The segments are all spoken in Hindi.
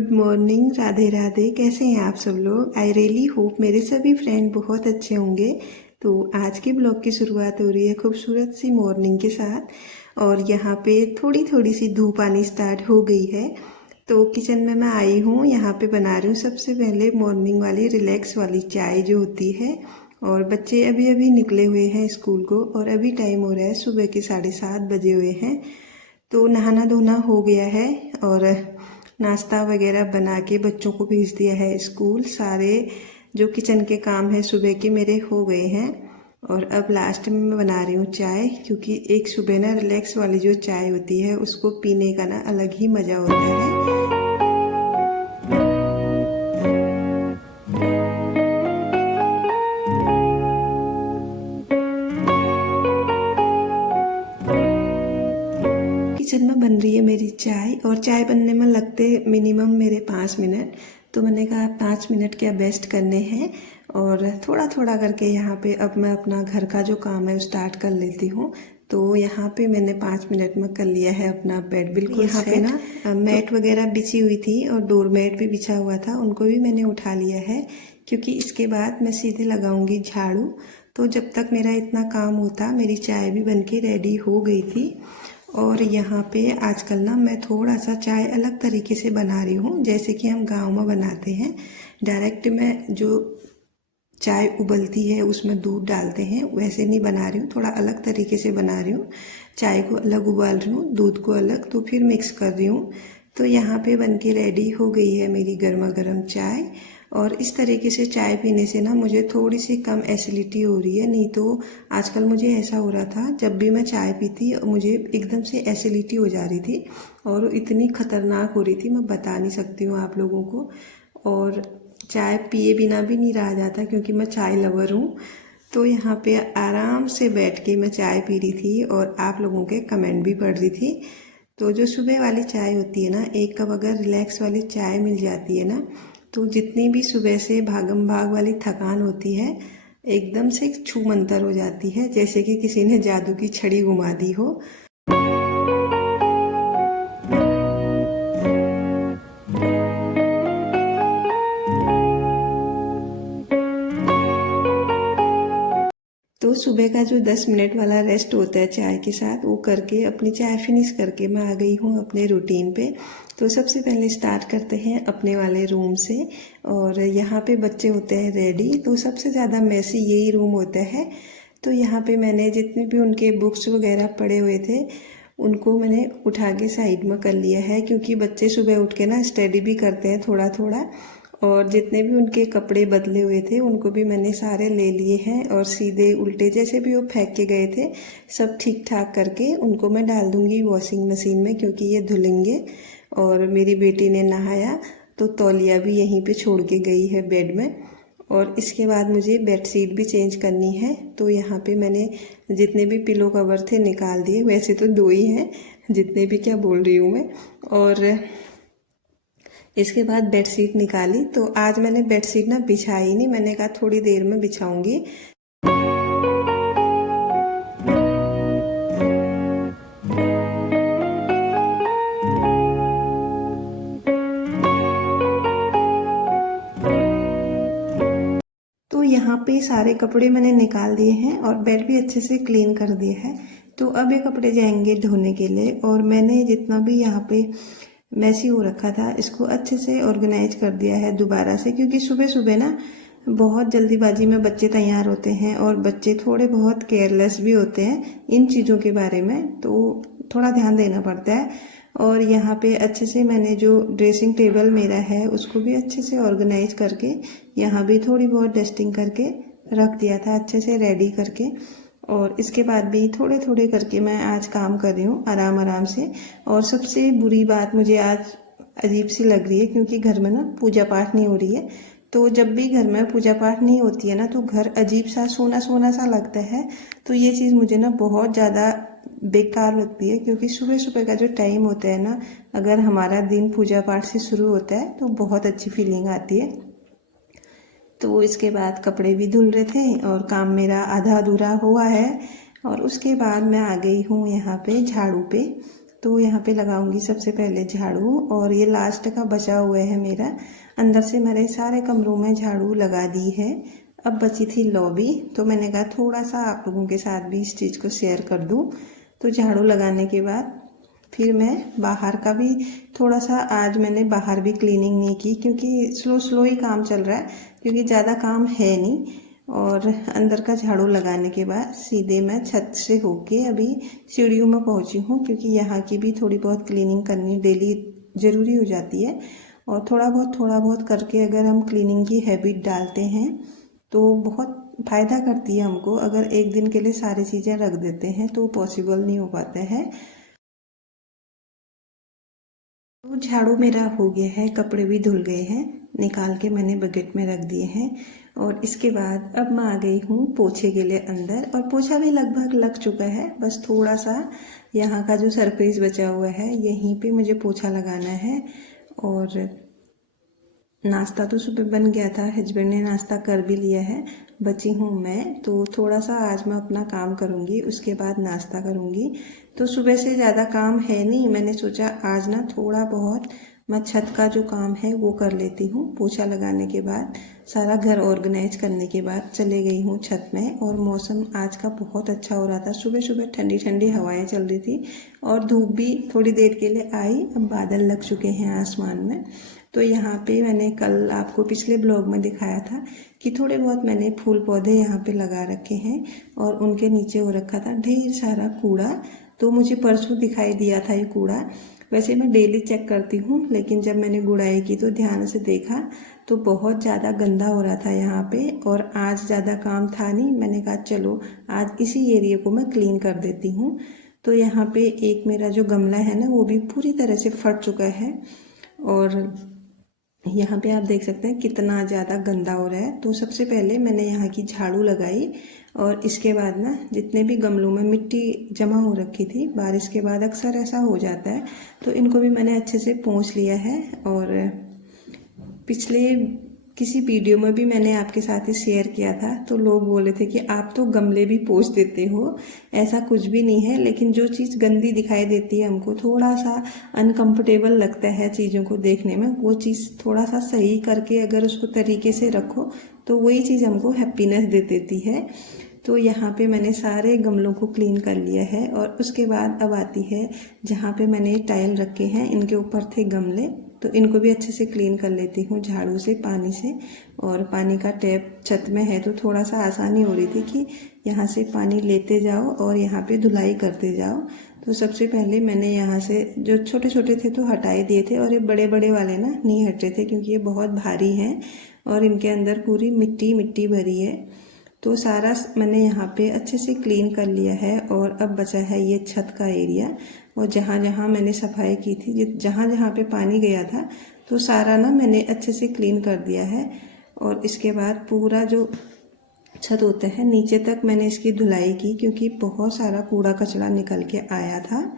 Good morning, Radhe Radhe. कैसे हैं आप सब लोग? आई रियली होप मेरे सभी फ्रेंड बहुत अच्छे होंगे। तो आज के ब्लॉग की शुरुआत हो रही है खूबसूरत सी मॉर्निंग के साथ। और यहाँ पे थोड़ी थोड़ी सी धूप आनी स्टार्ट हो गई है। तो किचन में मैं आई हूँ, यहाँ पे बना रही हूँ सबसे पहले मॉर्निंग वाली रिलैक्स वाली चाय जो होती है। और बच्चे अभी अभी निकले हुए हैं स्कूल को, और अभी टाइम हो रहा है सुबह के 7:30 बजे हुए हैं। तो नहाना धोना हो गया है और नाश्ता वगैरह बना के बच्चों को भेज दिया है स्कूल। सारे जो किचन के काम है सुबह के मेरे हो गए हैं। और अब लास्ट में मैं बना रही हूँ चाय, क्योंकि एक सुबह ना रिलैक्स वाली जो चाय होती है उसको पीने का ना अलग ही मज़ा होता है। किचन में बन रही है मेरी चाय, और चाय बनने में लगते मिनिमम मेरे 5 मिनट। तो मैंने कहा 5 मिनट क्या बेस्ट करने हैं, और थोड़ा थोड़ा करके यहाँ पे अब मैं अपना घर का जो काम है वो स्टार्ट कर लेती हूँ। तो यहाँ पे मैंने 5 मिनट में कर लिया है अपना बेड बिल्कुल यहाँ पे ना मैट वगैरह बिछी हुई थी और डोर मैट भी बिछा हुआ था, उनको भी मैंने उठा लिया है, क्योंकि इसके बाद मैं सीधे लगाऊंगी झाड़ू। तो जब तक मेरा इतना काम होता मेरी चाय भी बनके रेडी हो गई थी। और यहाँ पे आजकल ना मैं थोड़ा सा चाय अलग तरीके से बना रही हूँ, जैसे कि हम गांव में बनाते हैं। डायरेक्ट में जो चाय उबलती है उसमें दूध डालते हैं, वैसे नहीं बना रही हूँ, थोड़ा अलग तरीके से बना रही हूँ। चाय को अलग उबाल रही हूँ, दूध को अलग, तो फिर मिक्स कर रही हूँ। तो यहाँ पे बनके रेडी हो गई है मेरी गर्मा गर्म चाय। और इस तरीके से चाय पीने से ना मुझे थोड़ी सी कम एसिडिटी हो रही है। नहीं तो आजकल मुझे ऐसा हो रहा था, जब भी मैं चाय पीती मुझे एकदम से एसिडिटी हो जा रही थी, और इतनी खतरनाक हो रही थी मैं बता नहीं सकती हूँ आप लोगों को। और चाय पिए बिना भी नहीं रहा जाता, क्योंकि मैं चाय लवर हूँ। तो यहाँ पे आराम से बैठ के मैं चाय पी रही थी और आप लोगों के कमेंट भी पढ़ रही थी। तो जो सुबह वाली चाय होती है ना, एक कप अगर रिलैक्स वाली चाय मिल जाती है ना, तो जितनी भी सुबह से भागम भाग वाली थकान होती है एकदम से छू मंतर हो जाती है, जैसे कि किसी ने जादू की छड़ी घुमा दी हो। तो सुबह का जो 10 मिनट वाला रेस्ट होता है चाय के साथ, वो करके अपनी चाय फिनिश करके मैं आ गई हूँ अपने रूटीन पे। तो सबसे पहले स्टार्ट करते हैं अपने वाले रूम से। और यहाँ पे बच्चे होते हैं रेडी, तो सबसे ज़्यादा मैसी यही रूम होता है। तो यहाँ पे मैंने जितने भी उनके बुक्स वगैरह पड़े हुए थे उनको मैंने उठा के साइड में कर लिया है, क्योंकि बच्चे सुबह उठ के ना स्टडी भी करते हैं थोड़ा थोड़ा। और जितने भी उनके कपड़े बदले हुए थे उनको भी मैंने सारे ले लिए हैं, और सीधे उल्टे जैसे भी वो फेंक के गए थे सब ठीक ठाक करके उनको मैं डाल दूंगी वॉशिंग मशीन में, क्योंकि ये धुलेंगे। और मेरी बेटी ने नहाया तो तौलिया भी यहीं पे छोड़ के गई है बेड में। और इसके बाद मुझे बेडशीट भी चेंज करनी है। तो यहाँ पे मैंने जितने भी पिलो कवर थे निकाल दिए, वैसे तो 2 ही हैं, जितने भी क्या बोल रही हूँ मैं। और इसके बाद बेडशीट निकाली, तो आज मैंने बेडशीट ना बिछाई नहीं, मैंने कहा थोड़ी देर में बिछाऊंगी। तो यहाँ पे सारे कपड़े मैंने निकाल दिए हैं और बेड भी अच्छे से क्लीन कर दिया है। तो अब ये कपड़े जाएंगे धोने के लिए, और मैंने जितना भी यहाँ पे मैसी हो रखा था इसको अच्छे से ऑर्गेनाइज कर दिया है दोबारा से, क्योंकि सुबह सुबह ना बहुत जल्दीबाजी में बच्चे तैयार होते हैं, और बच्चे थोड़े बहुत केयरलेस भी होते हैं इन चीज़ों के बारे में, तो थोड़ा ध्यान देना पड़ता है। और यहाँ पे अच्छे से मैंने जो ड्रेसिंग टेबल मेरा है उसको भी अच्छे से ऑर्गेनाइज करके यहाँ भी थोड़ी बहुत डस्टिंग करके रख दिया था अच्छे से रेडी करके। और इसके बाद भी थोड़े थोड़े करके मैं आज काम कर रही हूँ आराम आराम से। और सबसे बुरी बात मुझे आज अजीब सी लग रही है, क्योंकि घर में ना पूजा पाठ नहीं हो रही है। तो जब भी घर में पूजा पाठ नहीं होती है ना, तो घर अजीब सा सोना सोना सा लगता है। तो ये चीज़ मुझे ना बहुत ज़्यादा बेकार लगती है, क्योंकि सुबह सुबह का जो टाइम होता है ना, अगर हमारा दिन पूजा पाठ से शुरू होता है तो बहुत अच्छी फीलिंग आती है। तो इसके बाद कपड़े भी धुल रहे थे और काम मेरा आधा अधूरा हुआ है। और उसके बाद मैं आ गई हूँ यहाँ पे झाड़ू पे। तो यहाँ पे लगाऊंगी सबसे पहले झाड़ू, और ये लास्ट का बचा हुआ है मेरा। अंदर से मेरे सारे कमरों में झाड़ू लगा दी है। अब बची थी लॉबी, तो मैंने कहा थोड़ा सा आप लोगों के साथ भी इस चीज़ को शेयर कर दूँ। तो झाड़ू लगाने के बाद फिर मैं बाहर का भी थोड़ा सा, आज मैंने बाहर भी क्लीनिंग नहीं की क्योंकि स्लो स्लो ही काम चल रहा है, क्योंकि ज़्यादा काम है नहीं। और अंदर का झाड़ू लगाने के बाद सीधे मैं छत से होके अभी सीढ़ियों में पहुंची हूँ, क्योंकि यहाँ की भी थोड़ी बहुत क्लीनिंग करनी डेली ज़रूरी हो जाती है। और थोड़ा बहुत करके अगर हम क्लीनिंग की हैबिट डालते हैं तो बहुत फ़ायदा करती है हमको। अगर एक दिन के लिए सारी चीज़ें रख देते हैं तो पॉसिबल नहीं हो पाता है। तो झाड़ू मेरा हो गया है, कपड़े भी धुल गए हैं, निकाल के मैंने बकेट में रख दिए हैं। और इसके बाद अब मैं आ गई हूँ पोछे के लिए अंदर, और पोछा भी लगभग लग चुका है। बस थोड़ा सा यहाँ का जो सरफेस बचा हुआ है यहीं पे मुझे पोछा लगाना है। और नाश्ता तो सुबह बन गया था, हस्बैंड ने नाश्ता कर भी लिया है, बची हूँ मैं। तो थोड़ा सा आज मैं अपना काम करूँगी, उसके बाद नाश्ता करूँगी। तो सुबह से ज़्यादा काम है नहीं, मैंने सोचा आज ना थोड़ा बहुत मैं छत का जो काम है वो कर लेती हूँ। पोछा लगाने के बाद, सारा घर ऑर्गेनाइज करने के बाद चले गई हूँ छत में। और मौसम आज का बहुत अच्छा हो रहा था, सुबह सुबह ठंडी ठंडी हवाएं चल रही थी, और धूप भी थोड़ी देर के लिए आई। अब बादल लग चुके हैं आसमान में। तो यहाँ पे मैंने कल आपको पिछले ब्लॉग में दिखाया था कि थोड़े बहुत मैंने फूल पौधे यहाँ पे लगा रखे हैं, और उनके नीचे हो रखा था ढेर सारा कूड़ा। तो मुझे परसों दिखाई दिया था ये कूड़ा। वैसे मैं डेली चेक करती हूँ, लेकिन जब मैंने गुड़ाई की तो ध्यान से देखा तो बहुत ज़्यादा गंदा हो रहा था यहाँ पे। और आज ज़्यादा काम था नहीं, मैंने कहा चलो आज इसी एरिया को मैं क्लीन कर देती हूँ। तो यहाँ पे एक मेरा जो गमला है ना वो भी पूरी तरह से फट चुका है, और यहाँ पे आप देख सकते हैं कितना ज़्यादा गंदा हो रहा है। तो सबसे पहले मैंने यहाँ की झाड़ू लगाई, और इसके बाद ना जितने भी गमलों में मिट्टी जमा हो रखी थी, बारिश के बाद अक्सर ऐसा हो जाता है, तो इनको भी मैंने अच्छे से पोंछ लिया है। और पिछले किसी वीडियो में भी मैंने आपके साथ ही शेयर किया था, तो लोग बोले थे कि आप तो गमले भी पोंछ देते हो। ऐसा कुछ भी नहीं है, लेकिन जो चीज़ गंदी दिखाई देती है, हमको थोड़ा सा अनकंफर्टेबल लगता है चीज़ों को देखने में, वो चीज़ थोड़ा सा सही करके अगर उसको तरीके से रखो तो वही चीज़ हमको हैप्पीनेस दे देती है। तो यहाँ पे मैंने सारे गमलों को क्लीन कर लिया है। और उसके बाद अब आती है जहाँ पे मैंने टाइल रखे हैं, इनके ऊपर थे गमले, तो इनको भी अच्छे से क्लीन कर लेती हूँ झाड़ू से, पानी से। और पानी का टैप छत में है तो थोड़ा सा आसानी हो रही थी कि यहाँ से पानी लेते जाओ और यहाँ पे धुलाई करते जाओ। तो सबसे पहले मैंने यहाँ से जो छोटे छोटे थे तो हटाई दिए थे, और ये बड़े बड़े वाले ना नहीं हटे थे क्योंकि ये बहुत भारी हैं और इनके अंदर पूरी मिट्टी मिट्टी भरी है। तो सारा मैंने यहाँ पे अच्छे से क्लीन कर लिया है। और अब बचा है ये छत का एरिया, और जहाँ जहाँ मैंने सफाई की थी, जहाँ जहाँ पे पानी गया था, तो सारा ना मैंने अच्छे से क्लीन कर दिया है। और इसके बाद पूरा जो छत होता है नीचे तक मैंने इसकी धुलाई की, क्योंकि बहुत सारा कूड़ा कचरा निकल के आया था।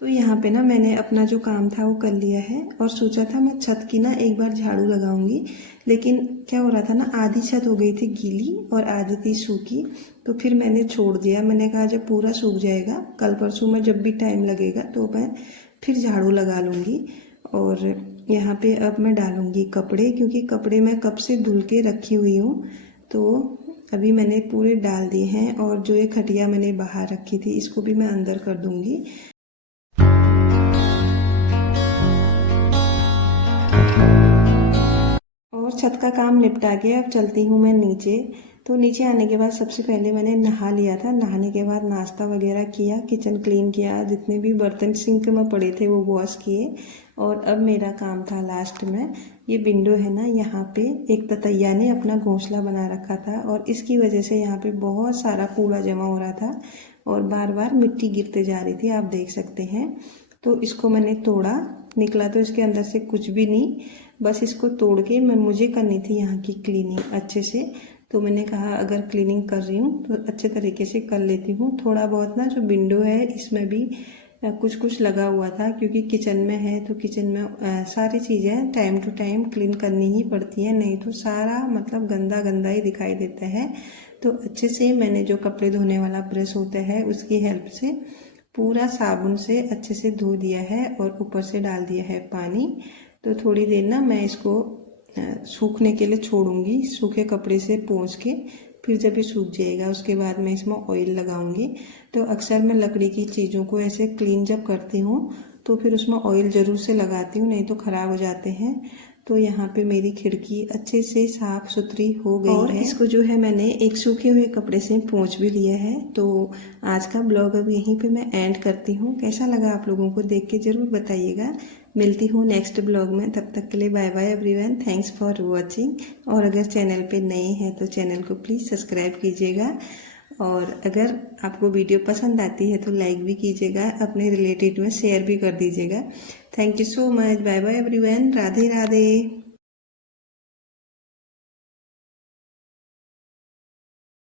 तो यहाँ पे ना मैंने अपना जो काम था वो कर लिया है, और सोचा था मैं छत की ना एक बार झाड़ू लगाऊंगी, लेकिन क्या हो रहा था ना, आधी छत हो गई थी गीली और आधी थी सूखी। तो फिर मैंने छोड़ दिया, मैंने कहा जब पूरा सूख जाएगा कल परसों में जब भी टाइम लगेगा तो मैं फिर झाड़ू लगा लूँगी। और यहाँ पे अब मैं डालूँगी कपड़े, क्योंकि कपड़े मैं कब से धुल के रखी हुई हूँ। तो अभी मैंने पूरे डाल दिए हैं, और जो ये खटिया मैंने बाहर रखी थी इसको भी मैं अंदर कर दूँगी। और छत का काम निपटा के अब चलती हूँ मैं नीचे। तो नीचे आने के बाद सबसे पहले मैंने नहा लिया था, नहाने के बाद नाश्ता वगैरह किया, किचन क्लीन किया, जितने भी बर्तन सिंक में पड़े थे वो वॉश किए। और अब मेरा काम था लास्ट में, ये विंडो है ना, यहाँ पे एक ततैया ने अपना घोंसला बना रखा था, और इसकी वजह से यहाँ पे बहुत सारा कूड़ा जमा हो रहा था और बार बार मिट्टी गिरते जा रही थी, आप देख सकते हैं। तो इसको मैंने तोड़ा, निकला तो इसके अंदर से कुछ भी नहीं, बस इसको तोड़ के मुझे करनी थी यहाँ की क्लीनिंग अच्छे से। तो मैंने कहा अगर क्लीनिंग कर रही हूँ तो अच्छे तरीके से कर लेती हूँ। थोड़ा बहुत ना जो विंडो है इसमें भी कुछ कुछ लगा हुआ था, क्योंकि किचन में है तो किचन में सारी चीज़ें टाइम टू टाइम क्लीन करनी ही पड़ती हैं, नहीं तो सारा मतलब गंदा गंदा ही दिखाई देता है। तो अच्छे से मैंने जो कपड़े धोने वाला ब्रश होता है उसकी हेल्प से पूरा साबुन से अच्छे से धो दिया है और ऊपर से डाल दिया है पानी। तो थोड़ी देर ना मैं इसको सूखने के लिए छोड़ूंगी, सूखे कपड़े से पोंछ के, फिर जब ये सूख जाएगा उसके बाद मैं इसमें ऑयल लगाऊंगी। तो अक्सर मैं लकड़ी की चीज़ों को ऐसे क्लीन जब करती हूँ तो फिर उसमें ऑयल ज़रूर से लगाती हूँ, नहीं तो ख़राब हो जाते हैं। तो यहाँ पे मेरी खिड़की अच्छे से साफ सुथरी हो गई और है। इसको जो है मैंने एक सूखे हुए कपड़े से पोंछ भी लिया है। तो आज का ब्लॉग अब यहीं पे मैं एंड करती हूँ। कैसा लगा आप लोगों को देख के ज़रूर बताइएगा। मिलती हूँ नेक्स्ट ब्लॉग में, तब तक के लिए bye bye everyone, thanks for watching. और अगर चैनल पे नए हैं तो चैनल को प्लीज़ सब्सक्राइब कीजिएगा, और अगर आपको वीडियो पसंद आती है तो लाइक भी कीजिएगा, अपने रिलेटिव में शेयर भी कर दीजिएगा। Thank you so much, bye bye everyone, Radhe Radhe.